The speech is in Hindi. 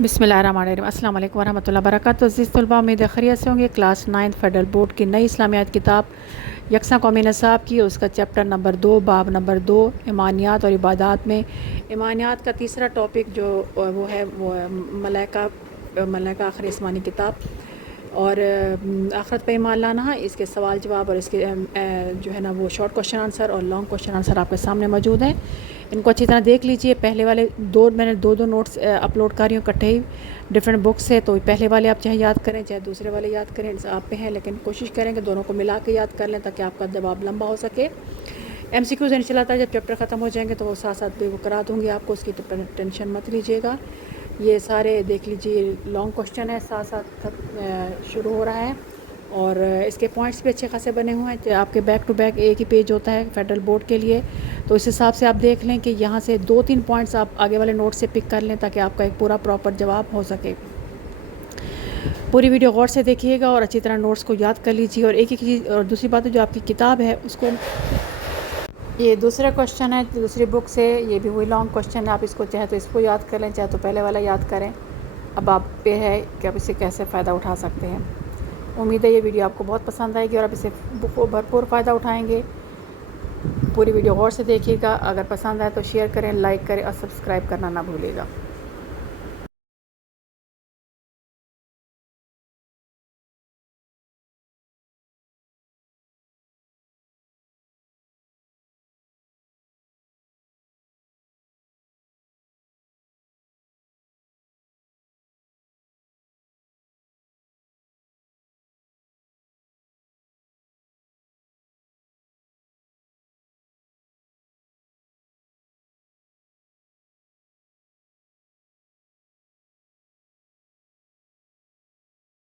बिस्मिल्लाहिर्रहमानिर्रहीम अस्सलाम वालेकुम वरहमतुल्लाहि वबरकातुहू। अज़ीज़ तलबा, उम्मीद है खैरियत से होंगे। क्लास 9 फेडरल बोर्ड की नई इस्लामियात किताब यकसा कौमी नसाब की उसका चैप्टर नंबर 2 बाब नंबर 2 ईमानियात और इबादात में ईमानियात का तीसरा टॉपिक जो वो है मलाइका मलाइका आखिरी आसमानी किताब और आखिरत पे ईमान लाना है। इसके सवाल जवाब और इसके जो है ना वो शॉर्ट क्वेश्चन आंसर और लॉन्ग क्वेश्चन आंसर आपके सामने मौजूद हैं। इनको अच्छी तरह देख लीजिए। पहले वाले मैंने दो नोट्स अपलोड कर रही हूँ इकट्ठे ही डिफरेंट बुक्स से, तो पहले वाले आप चाहे याद करें चाहे दूसरे वाले याद करें, आप पे हैं, लेकिन कोशिश करें कि दोनों को मिला के याद कर लें ताकि आपका जवाब लंबा हो सके। MCQs नहीं चलाता, जब चैप्टर ख़त्म हो जाएंगे तो वो साथ साथ भी वो करा दूँगी आपको, उसकी टेंशन मत लीजिएगा। ये सारे देख लीजिए लॉन्ग क्वेश्चन है, साथ साथ शुरू हो रहा है और इसके पॉइंट्स भी अच्छे खासे बने हुए हैं। आपके बैक टू बैक एक ही पेज होता है फेडरल बोर्ड के लिए, तो इस हिसाब से आप देख लें कि यहाँ से 2-3 पॉइंट्स आप आगे वाले नोट से पिक कर लें ताकि आपका एक पूरा प्रॉपर जवाब हो सके। पूरी वीडियो गौर से देखिएगा और अच्छी तरह नोट्स को याद कर लीजिए। और एक एक चीज़ और दूसरी बात है, जो आपकी किताब है उसको, ये दूसरा क्वेश्चन है दूसरी बुक से, ये भी वही लॉन्ग क्वेश्चन है। आप इसको चाहे तो इसको याद कर लें, चाहे तो पहले वाला याद करें। अब आप पे है कि आप इससे कैसे फ़ायदा उठा सकते हैं। उम्मीद है ये वीडियो आपको बहुत पसंद आएगी और आप इससे भरपूर फ़ायदा उठाएंगे। पूरी वीडियो गौर से देखिएगा। अगर पसंद आए तो शेयर करें, लाइक करें और सब्सक्राइब करना ना भूलिएगा।